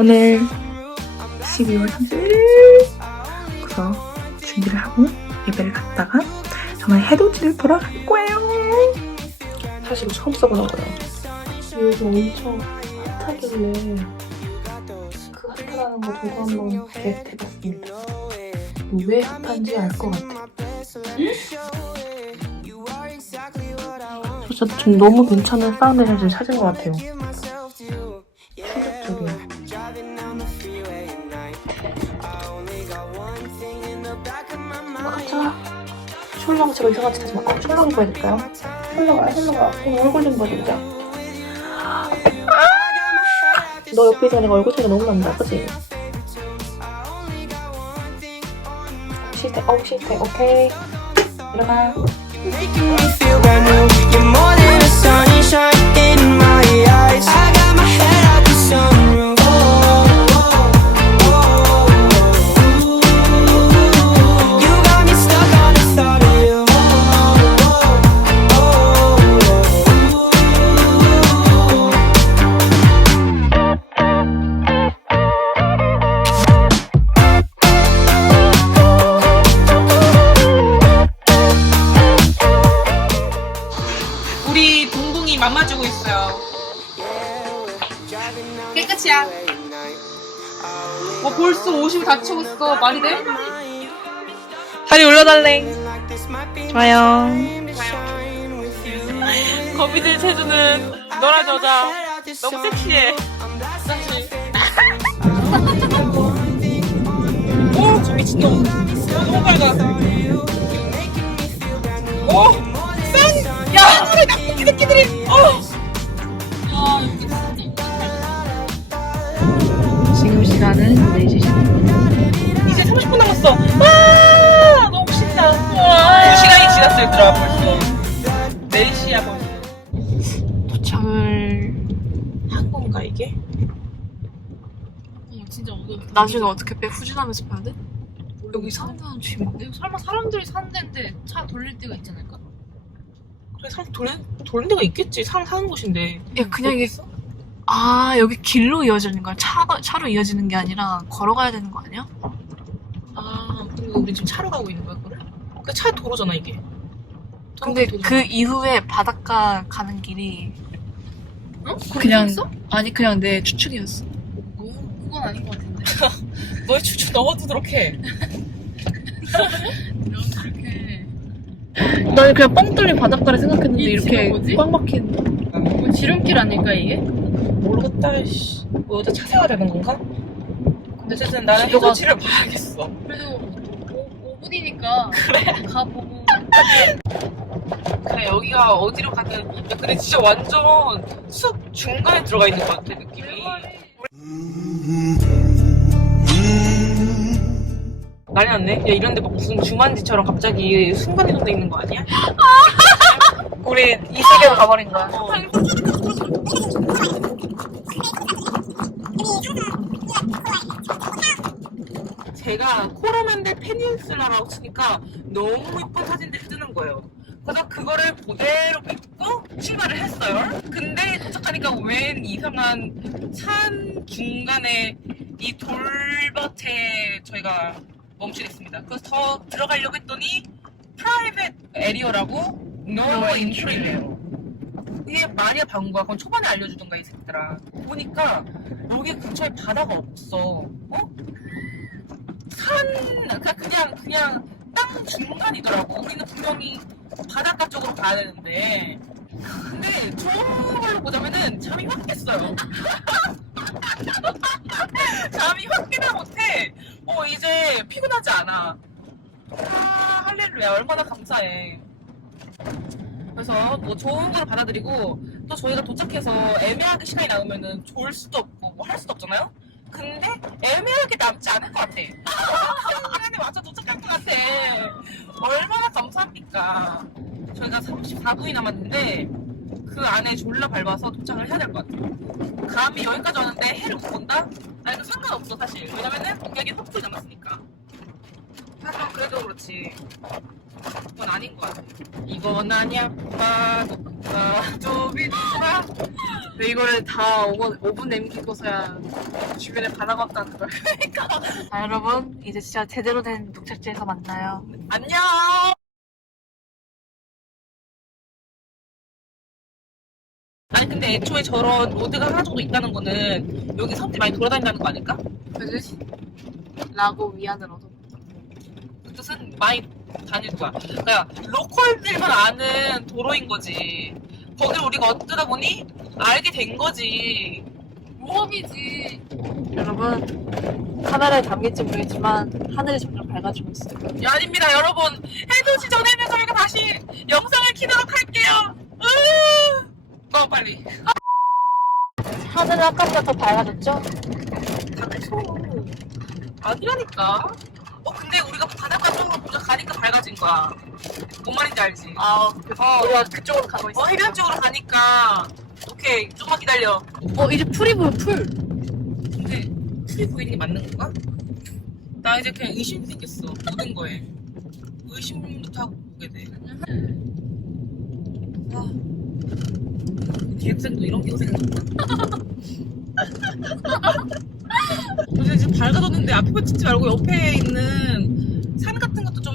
오늘 12월 31일 그래서 준비를 하고 예배를 갔다가 저는 해돋이를 보러 갈 거예요. 사실 이거 처음 써보는 거예요. 요즘 엄청 핫하길래 그 핫하다는 거 저도 한번 테스트해봤습니다. 왜 핫한지 알 것 같아. 진짜 좀 너무 괜찮은 사운드 샷을 찾은 것 같아요. 충격적이야. 가자. 셜록 제가 이상하지 하지 마. 셜록이 보여줄까요? 셜록아. 얼굴 좀 보여주자. 너 옆에 있으니까 내가 얼굴 소리가 너무 난다, 그치? 싫대. 오케이. 일어나. Making me feel brand new. You're more than a sunshine in my eyes. I got my head out the sunroof. You got me stuck on the thought of you. 우리 동동이 맘마주고 있어요. 깨끗이야. 벌써 50 다 치고 있어. 말이 돼? 다리 올려달래. 좋아요. 거미들 체조는 너라 저자. 너무 섹시해. 사실. 오, 저 미친놈. 너무 밝아. 오, 쌩! 야, 우리 낙폭기 새끼들이. 지금 시간은 4시 10분. 이제 30분 남았어. 와, 너무 신나. 2시간이 지났어, 얘들아, 벌써. 4시야, 벌써. 도착을 한 건가, 이게? 진짜 어려워. 나중에 어떻게 배 후진하면서 봐야 돼? 여기 사람들은 쥐인데? 설마 사람들이 사는 데인데 차 돌릴 데가 있지 않을까? 그래, 사람 돌린 데가 있겠지. 사람 사는 곳인데. 야 그냥 이게 여기 길로 이어지는 거야? 차로 이어지는 게 아니라 걸어가야 되는 거 아니야? 근데 우리 지금 차로 가고 있는 거야, 그래? 그 차 도로잖아, 이게. 근데 도로잖아. 그 이후에 바닷가 가는 길이 어? 그냥 있어? 아니 그냥 내 추측이었어. 뭐야? 그건 아닌 것 같은데. 너의 추추 넣어두도록 해. 이렇게 난 그냥 뻥 뚫린 바닷가를 생각했는데 이 이렇게 집은 뭐지? 꽉 막힌. 뭐 지름길 아닐까 이게? 모르겠다, 씨. 뭐 어제 차 세워야 되는 건가? 근데 어쨌든 나는 지도가- 해돋이를 봐야겠어. 그래도 5분이니까 그래 가보고. 그래, 여기가 어디로 가든. 야, 근데 진짜 완전 숲 중간에 들어가 있는 것 같아, 느낌이. 난리 났네. 야, 이런데 막 무슨 주만지처럼 갑자기 순간이동돼 있는 거 아니야? 우리 이 세계로 가버린 거야. 제가 코로만델 페닌슐라라고 치니까 너무 예쁜 사진들이 뜨는 거예요. 그래서 그거를 그대로 믿고 출발을 했어요. 근데 도착하니까 웬 이상한 산 중간에 이 돌밭에 저희가 멈추겠습니다. 그래서 더 들어가려고 했더니 프라이빗 에리어라고 No Entry래요. 이게 만약 방구가 그건 초반에 알려주던가 이 새끼들아. 보니까 여기 근처에 바다가 없어. 그냥 땅 중간이더라고. 우리는 분명히 바닷가 쪽으로 가야 되는데. 근데 좋은 걸로 보자면은 잠이 확 깼어요. 잠이 확 깨다 못해. 이제 피곤하지 않아. 할렐루야. 얼마나 감사해. 그래서 뭐 좋은 걸 받아들이고, 또 저희가 도착해서 애매하게 시간이 남으면은 졸 수도 없고 뭐 할 수도 없잖아요? 근데 애매하게 남지 않을 것 같아. 시간에 맞춰 도착할 것 같아. 얼마나 감사합니까? 저희가 34분이 남았는데 그 안에 졸라 밟아서 도착을 해야 될 것 같아요. 감히 여기까지 왔는데 해를 못 본다? 아니, 그 상관없어 사실. 왜냐면은 여기 폭포 남았으니까. 하지만 그래도 그렇지. 그건 아닌 것 같아. 이건 아니야. 봐도 두비두라. 근데 이거를 다 5분 남기고서야 주변에 바다가 없다는 걸. 그러니까. 자, 여러분 이제 진짜 제대로 된 녹색지에서 만나요. 안녕. 아니 근데 애초에 저런 로드가 하나 정도 있다는 거는 여기 섬들 많이 돌아다닌다는 거 아닐까? 그지? 라고 위안을 얻어. 그 뜻은 많이 다닐 거야. 그러니까 로컬들만 아는 도로인 거지. 거기를 우리가 어쩌다 보니 알게 된 거지. 모험이지. 여러분 카메라에 담길지 모르겠지만 하늘이 점점 밝아지고 있어요. 야, 아닙니다 여러분. 해돋이 전에는 저희가 다시 영상을 키도록 할게요. 너 빨리. 하늘은 아까보다 더 밝아졌죠? 당초 아니라니까. 근데 우리가 바닷가 쪽으로 먼저 가니까 밝아진 거야. 뭔 말인지 알지? 우리가 그쪽으로 가고 있어. 해변 쪽으로 가니까. 오케이, 조금만 기다려. 이제 풀이 보여, 풀. 근데 풀이 보이는 게 맞는 건가? 나 이제 그냥 의심이 생겼어. 모든 거에 의심부터 하고 보게 돼. 기획생도 이런 기획생이었다. 이제 지금 밝아졌는데 앞에만 찍지 말고 옆에 있는 산 같은 것도 좀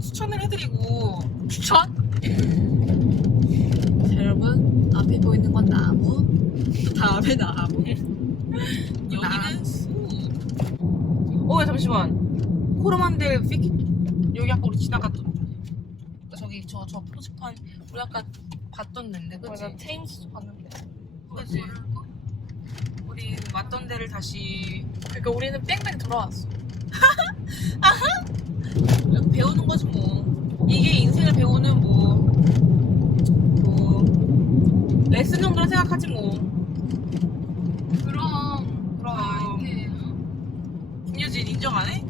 추천을 해드리고. 추천? 자, 여러분 앞에 보이는 건 나무. 다음에 나무. 여기는 숲. 야, 잠시만. 코로만델 피키 여기 아까 우리 지나갔던 저기 저 표지판 우리 아까 봤던 데인데, 그치? 맞아, 테임스 봤는데. 그치? 우리 왔던 데를 다시 그러니까 우리는 뺑뺑 돌아왔어. 배우는 거지 뭐. 이게 인생을 배우는 뭐 레슨 정도로 생각하지 뭐. 그럼 김유진 인정 안 해?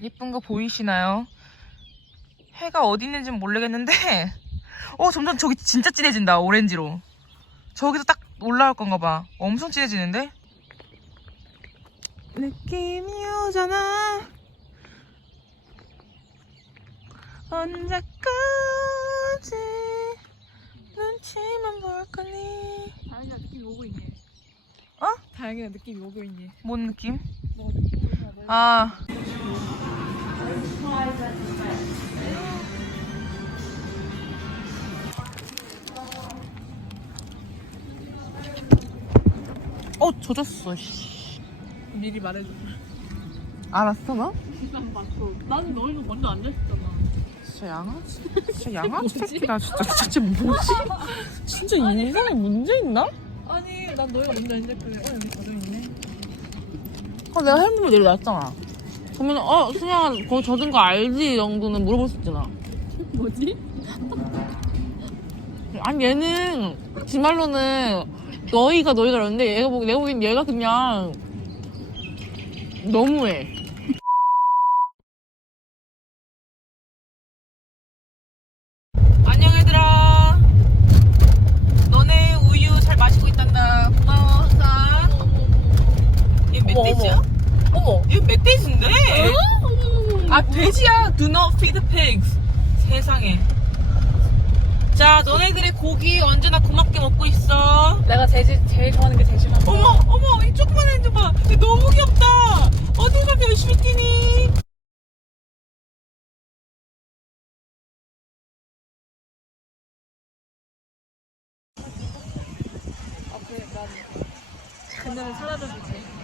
예쁜 거 보이시나요? 해가 어디 있는지는 모르겠는데 점점 저기 진짜 진해진다. 오렌지로. 저기서 딱 올라올 건가 봐. 엄청 진해지는데? 느낌이 오잖아. 언제까지 눈치만 볼 거니. 다행이다, 느낌이 오고 있네. 다행이다, 느낌이 오고 있네. 뭔 느낌? 너 느낌이 오고 아, 젖었어. 씨. 미리 말해줘. 알았어, 너? 난 봤어. 나는 너희가 먼저 앉아있잖아. 진짜 양아치 새끼다. 진짜 뭐지? 진짜 인생에 문제 있나? 아니, 난 너희가 먼저 앉았길래 여기 젖어있네. 내가 핸드폰 내려놨잖아. 그러면 그냥 거기 젖은 거 알지 정도는 물어볼 수 있잖아. 뭐지? 아니 얘는 지 말로는 너희가 그러는데 내가 보기엔 얘가 그냥 너무해. 안녕 얘들아. 너네 우유 잘 마시고 있단다. 고마워 항상. 얘 멧돼지야? 어머. 얘 멧돼지인데? 돼지야. Do not feed pigs. 세상에. 자, 너네들의 고기 언제나 고맙게 먹고 있어. 내가 제일 좋아하는 게 돼지만. 어머, 이 조그만 애들 봐. 얘 너무 귀엽다. 어딜 그렇게 열심히 뛰니? 그래, 난 그늘을 사라져주지.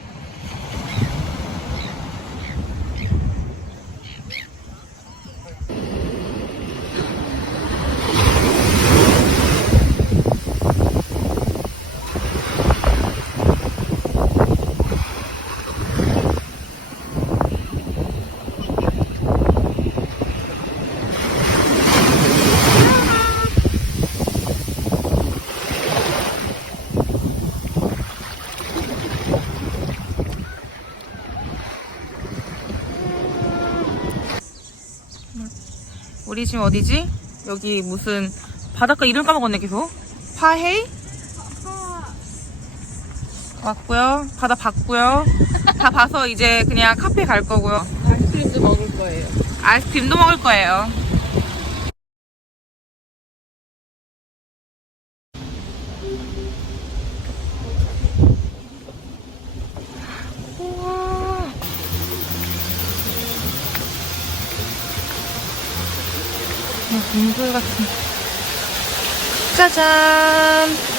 우리 지금 어디지? 여기 무슨 바닷가 이름 까먹었네 계속. 파헤이? 왔고요. 바다 봤고요. 다 봐서 이제 그냥 카페 갈 거고요. 아이스크림도 먹을 거예요. 아이스크림도 먹을 거예요. 우와. 동굴 같은. 짜잔.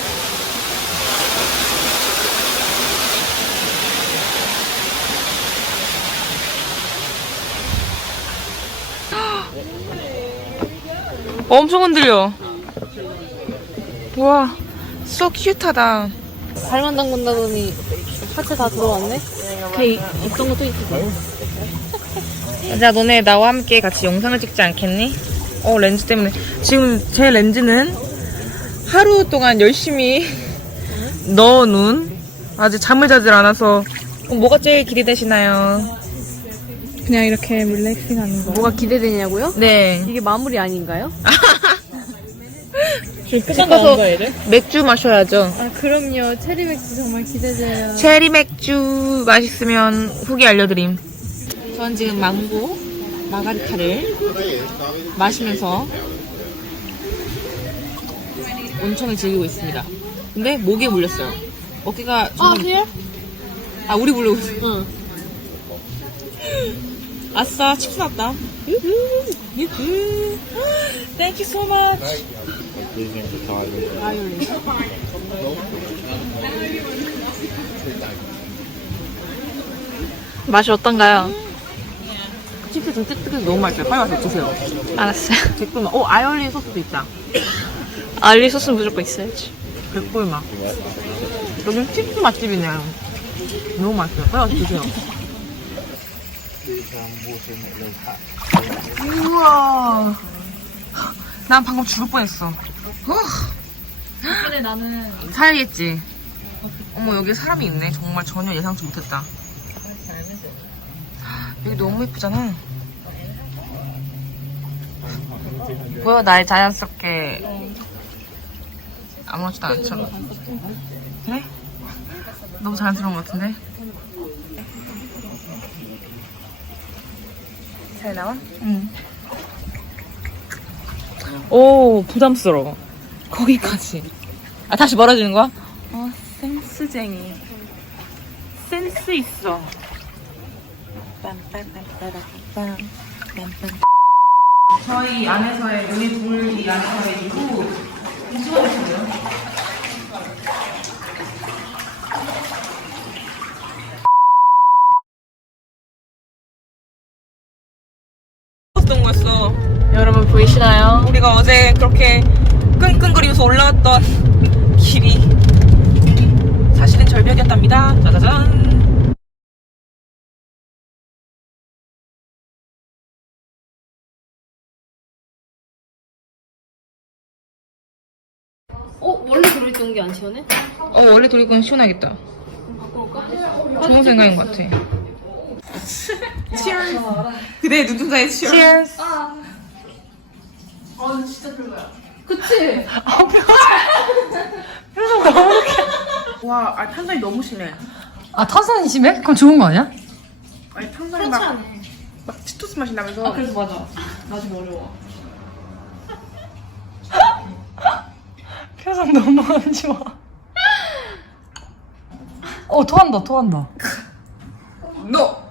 엄청 흔들려. 와, so cute하다. 발만 담근다더니 하체 다 들어왔네? 걔 있던 것도 있어. 자, 너네 나와 함께 같이 영상을 찍지 않겠니? 렌즈 때문에. 지금 제 렌즈는 하루 동안 열심히 넣어놓은 아직 잠을 자질 않아서. 뭐가 제일 기대되시나요? 그냥 이렇게 릴렉싱 하는 거. 뭐가 기대되냐고요? 네. 이게 마무리 아닌가요? 집 가서 맥주 마셔야죠. 아, 그럼요. 체리 맥주 정말 기대돼요. 체리 맥주 맛있으면 후기 알려드림. 전 지금 망고 마가리타를 마시면서 온천을 즐기고 있습니다. 근데 목에 물렸어요. 어깨가 그래요? 우리 물리고 있어. 응. 아싸, 칩스 났다. 유후. Thank you so much. 맛이 어떤가요? 칩스 좀 뜨뜻해서 너무 맛있어요. 빨리 와서 드세요. 알았어요. 댓글만. 아이올린 소스도 있다. 알리 소스는 무조건 있어야지. 백골맛. 여기 칩스 맛집이네. 너무 맛있어요. 빨리 와서 드세요. 우와. 난 방금 죽을 뻔했어. 근데 나는 살겠지. 어머, 여기 사람이 있네. 정말 전혀 예상치 못했다. 여기 너무 예쁘잖아. 보여, 날 자연스럽게 아무렇지도 않죠. 그래? 너무 자연스러운 것 같은데? 잘 나와? 응. 오, 부담스러워. 거기까지. 다시 멀어지는 거야? 센스쟁이. 센스 있어. 저희 안에서의 눈의 동물이 안에서 해주고 궁금하시고요. 어떤 거였어? 여러분 보이시나요? 우리가 어제 그렇게 끙끙거리면서 올라왔던 길이 사실은 절벽이었답니다. 짜자잔. 원래 들어있던 게 안 시원해? 원래 돌리고는 시원하겠다. 좋은 생각인 것 같아. Cheers. 그대 눈동자에 Cheers. 진짜 별로야. 그치? 표정 너무 이렇게. 와, 탄산이 너무 심해. 탄산이 심해? 그럼 좋은 거 아니야? 탄산이 막 치토스 맛이 나면서. 그래서 맞아. 나중에 어려워. 표정 너무 안 좋아. 토한다. No.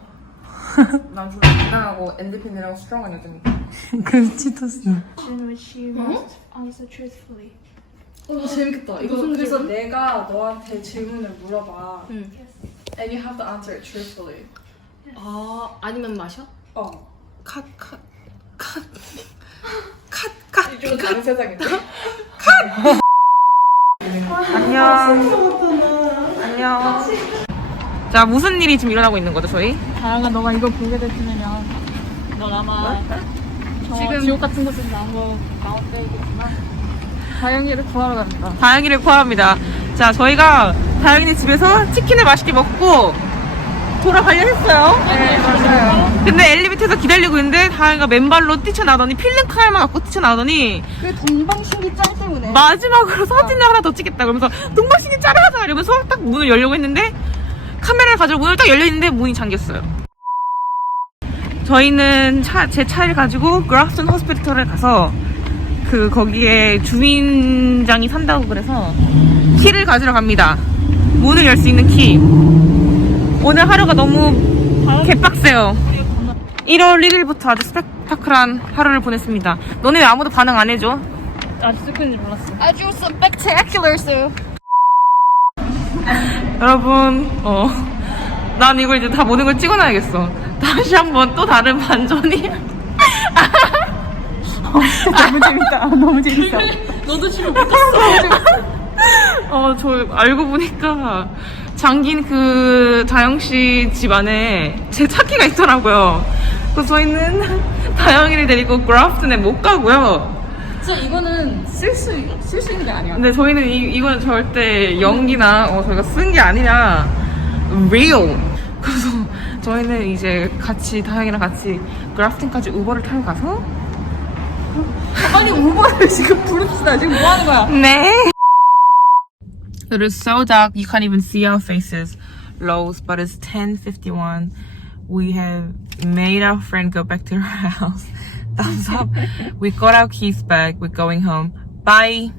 난 별로 건강하고 엔드핀이라고 스트롱한 여자니까. 그래서 치토스. 재밌겠다. 이거 그래서 내가 너한테 질문을 물어봐. 응. And you have to answer it truthfully. 아니면 마셔? 컷. 이쪽은 다른 세상인데? 안녕. 자, 무슨 일이 지금 일어나고 있는 거죠, 저희? 다양한 너가 이거 보게 되시면 넌 아마 지금 지옥 같은 곳에서 나올 때이겠지만 다영이를 구하러 갑니다. 다영이를 구합니다. 자, 저희가 다영이네 집에서 치킨을 맛있게 먹고 돌아가려 했어요. 네, 맞아요. 근데 엘리베이터에서 기다리고 있는데 다혜가 맨발로 뛰쳐나더니 필름카메라 갖고 뛰쳐나더니 그 동방신기 짤 때문에. 마지막으로 사진을 하나 더 찍겠다 그러면서 동방신기 짜라가자 이러면서 딱 문을 열려고 했는데 카메라를 가지고 문을 딱 열려있는데 문이 잠겼어요. 저희는 제 차를 가지고 그라프턴 호스피털에 가서 거기에 주민장이 산다고 그래서 키를 가지러 갑니다. 문을 열 수 있는 키. 오늘 하루가 너무 개빡세요. 1월 1일부터 아주 스펙타클한 하루를 보냈습니다. 너네 왜 아무도 반응 안 해줘? 아직 스크린을 몰랐어. 아주 spectacular, so. 여러분, 난 이걸 이제 다 모든 걸 찍어놔야겠어. 다시 한번 또 다른 반전이. 너무 재밌다. 너무 재밌어. 너도 지금 못했어. 저 알고 보니까 장긴 다영씨 집 안에 제 차키가 있더라고요. 그래서 저희는 다영이를 데리고 그라프튼에 못 가고요. 진짜 이거는 쓸 수 있는 게 아니야. 근데 저희는 이거는 절대 연기나 저희가 쓴 게 아니라 real. 그래서 저희는 이제 다영이랑 같이 그라프튼까지 우버를 타고 가서 빨리 우버를 지금 부릅시다. 지금 뭐 하는 거야? 네. It is so dark you can't even see our faces, Lows, but it's 10:51. We have made our friend go back to her house. Thumbs up. We got our keys back. We're going home. Bye.